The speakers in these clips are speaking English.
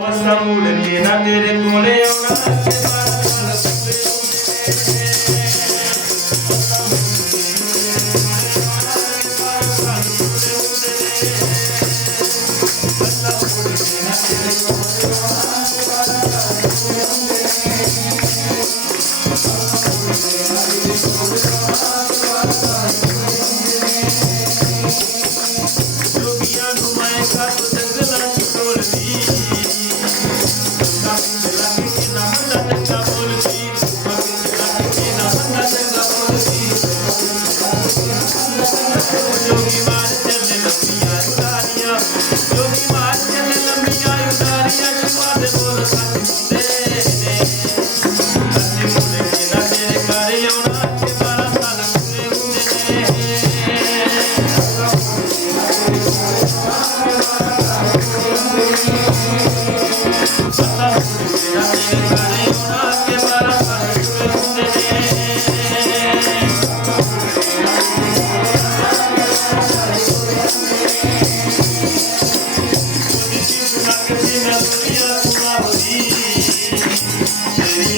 ਮਸਾ ਮੂੜ ਨੇ ਨਾ ਤੇਰੇ ਕੋਲੇ ਆਉਣਾ ਤੇ ਮਾਰਨ ਸੁਵੇ ਜੋਗੀਆਂ ਨੂੰ ਮੈਂ ਸਭ ਤੰਗਲਾਂ ਚ ਤੋਲਦੀ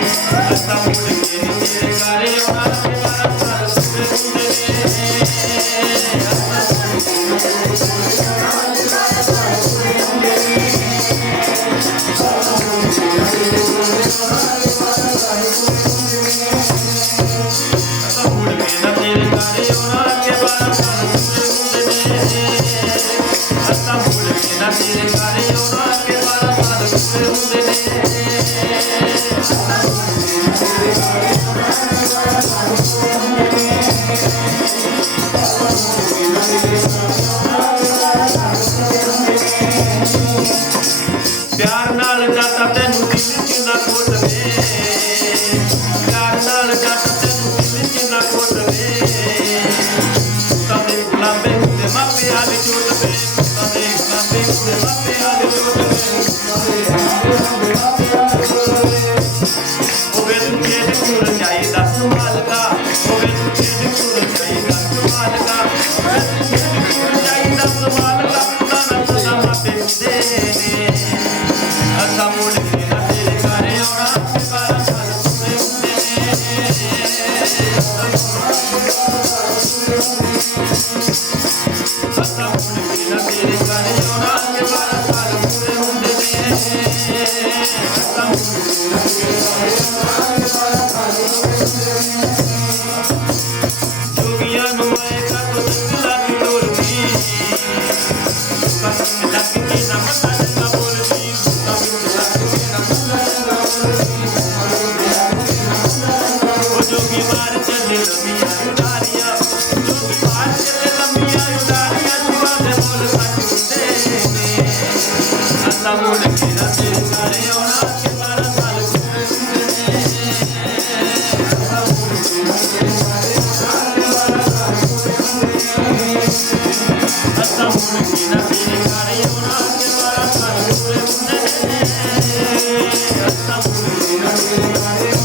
Hare Hare Obrigado. I'm gonna get up to the Música